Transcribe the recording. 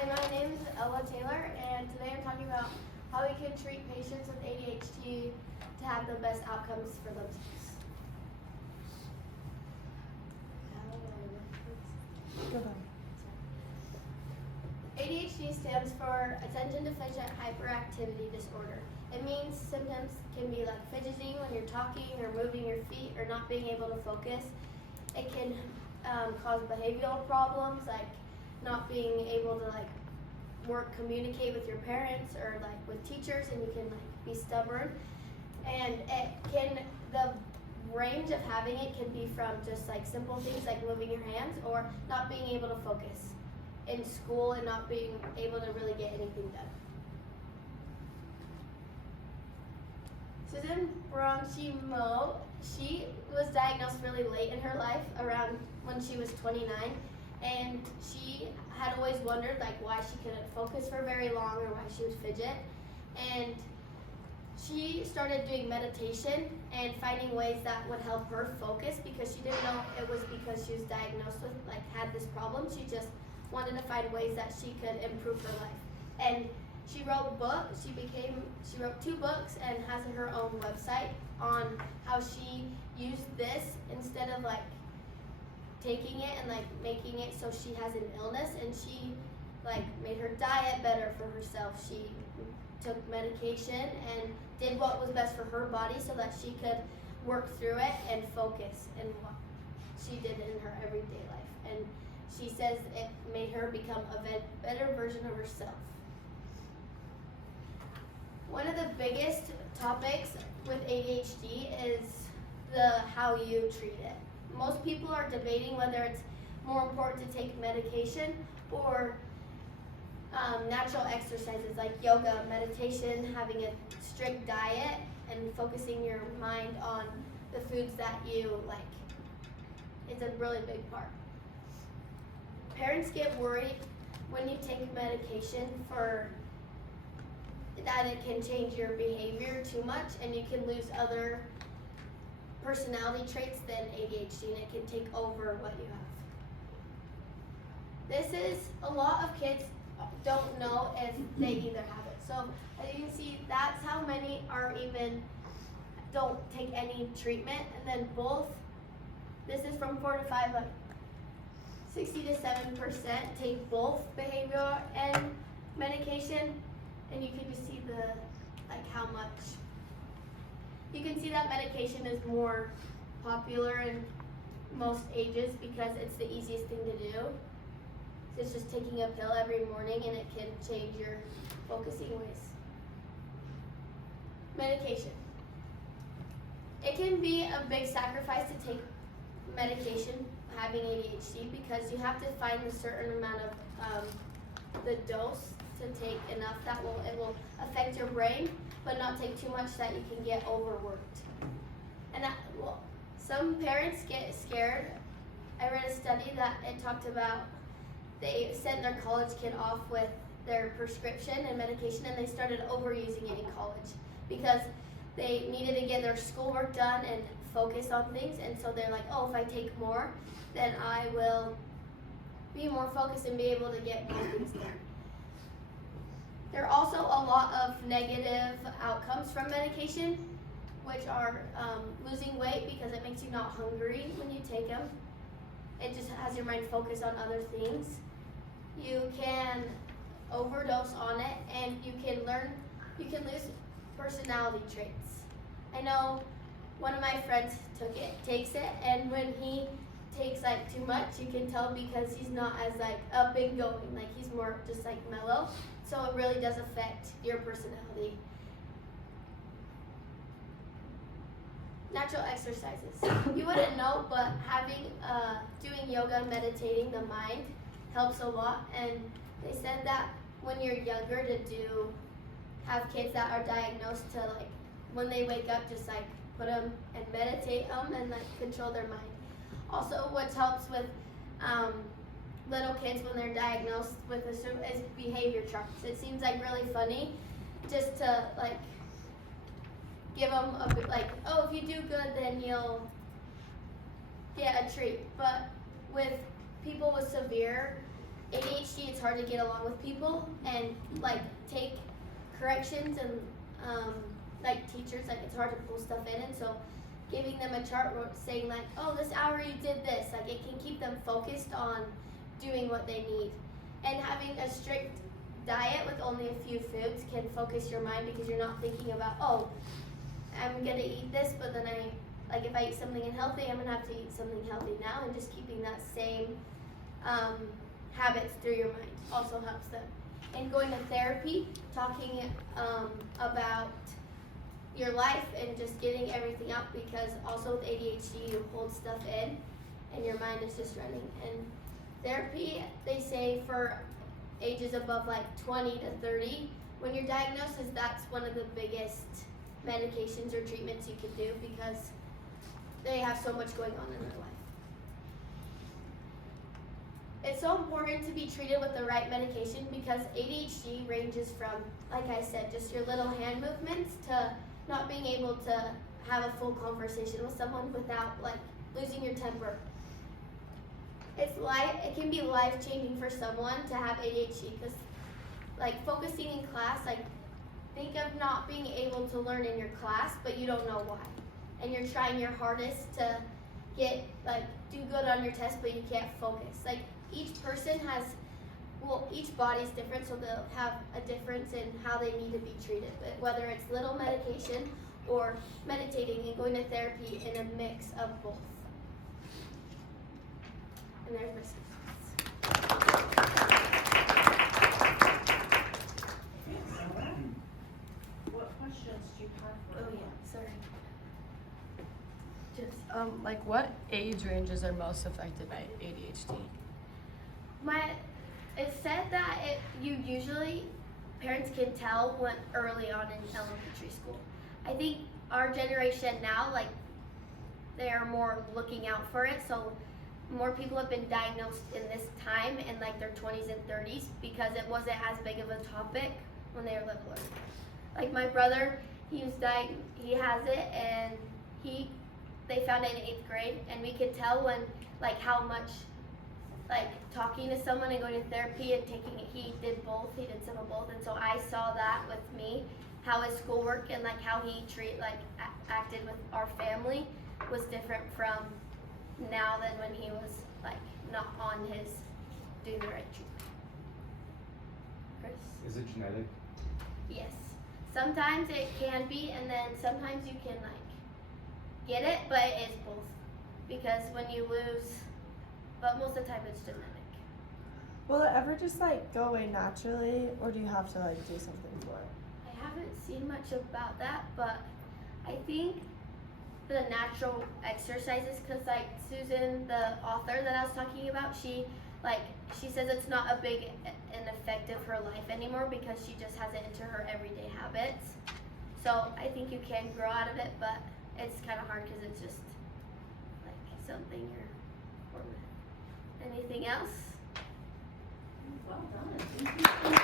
Hi, my name is Ella Taylor, and today I'm talking about how we can treat patients with ADHD to have the best outcomes for themselves. ADHD stands for Attention Deficient Hyperactivity Disorder. It means symptoms can be like fidgeting when you're talking or moving your feet or not being able to focus. It can cause behavioral problems like not being able to communicate with your parents or like with teachers, and you can like be stubborn. And the range of having it can be from just like simple things like moving your hands or not being able to focus in school and not being able to really get anything done. Susan Bronchi-Mo, she was diagnosed really late in her life, around when she was 29, and she had always wondered like why she couldn't focus for very long or why she would fidget. And she started doing meditation and finding ways that would help her focus, because she didn't know it was because she was diagnosed with had this problem. She just wanted to find ways that she could improve her life. And she wrote books. She wrote 2 books and has her own website on how she used this instead of taking it and making it so she has an illness, and she made her diet better for herself. She took medication and did what was best for her body so that she could work through it and focus in what she did in her everyday life. And she says it made her become a better version of herself. One of the biggest topics with ADHD is how you treat it. Most people are debating whether it's more important to take medication or natural exercises like yoga, meditation, having a strict diet, and focusing your mind on the foods that you like. It's a really big part. Parents get worried when you take medication that it can change your behavior too much and you can lose other personality traits than ADHD, and it can take over what you have. This is a lot of kids don't know if they either have it. So as you can see, that's how many are even don't take any treatment, and then this is from 4 to 5, 60 to 7% take both behavioral and medication, and you can just see how much. You can see that medication is more popular in most ages because it's the easiest thing to do. So it's just taking a pill every morning, and it can change your focusing ways. Medication. It can be a big sacrifice to take medication having ADHD, because you have to find a certain amount of the dose to take enough that it will affect your brain, but not take too much that you can get overworked. And some parents get scared. I read a study that it talked about they sent their college kid off with their prescription and medication, and they started overusing it in college because they needed to get their schoolwork done and focus on things, and so they're like, oh, if I take more, then I will be more focused and be able to get more things done. There are also a lot of negative outcomes from medication, which are losing weight because it makes you not hungry when you take them. It just has your mind focused on other things. You can overdose on it, and you can lose personality traits. I know one of my friends takes it, and when he takes too much, you can tell because he's not as up and going, he's more just mellow. So it really does affect your personality. Natural exercises. You wouldn't know, but doing yoga and meditating the mind helps a lot. And they said that when you're younger have kids that are diagnosed to when they wake up, just put them and meditate them and control their mind. Also, what helps with little kids when they're diagnosed with is behavior charts. It seems really funny just to give them oh, if you do good, then you'll get a treat. But with people with severe ADHD, it's hard to get along with people and like take corrections and like teachers, like it's hard to pull stuff in, and so giving them a chart saying like, oh, this hour you did this, like it can keep them focused on doing what they need. And having a strict diet with only a few foods can focus your mind because you're not thinking about, oh, I'm gonna eat this, but then like if I eat something unhealthy, I'm gonna have to eat something healthy now, and just keeping that same habits through your mind also helps them. And going to therapy, talking about your life and just getting everything out, because also with ADHD you hold stuff in and your mind is just running. And therapy, they say for ages above like 20 to 30, when you're diagnosed, that's one of the biggest medications or treatments you can do because they have so much going on in their life. It's so important to be treated with the right medication because ADHD ranges from, like I said, just your little hand movements to not being able to have a full conversation with someone without like losing your temper. It can be life-changing for someone to have ADHD because like focusing in class, like think of not being able to learn in your class, but you don't know why. And you're trying your hardest to get do good on your test, but you can't focus. Like each person has, each body's different, so they'll have a difference in how they need to be treated. But whether it's little medication or meditating and going to therapy in a mix of both. And there's my solutions. What questions do you have for Oh yeah, sorry. Like what age ranges are most affected by ADHD? It said that you usually, parents can tell when early on in elementary school. I think our generation now, like, they are more looking out for it, so more people have been diagnosed in this time in like their 20s and 30s because it wasn't as big of a topic when they were littler. Like my brother, he has it, and they found it in 8th grade, and we could tell when, like, how much, like, talking to someone and going to therapy and taking it, he did some of both, and so I saw that with me, how his schoolwork and, like, how he acted with our family was different from now than when he was, like, not on his doing the right treatment. Chris? Is it genetic? Yes. Sometimes it can be, and then sometimes you can, like, get it, but it is both. Because when you lose, but most of the time it's genetic. Will it ever just like go away naturally, or do you have to like do something for it? I haven't seen much about that, but I think the natural exercises, because like Susan, the author that I was talking about, she says it's not a big an effect of her life anymore because she just has it into her everyday habits. So I think you can grow out of it, but it's kind of hard because it's just like something you're born with. Anything else? Well done.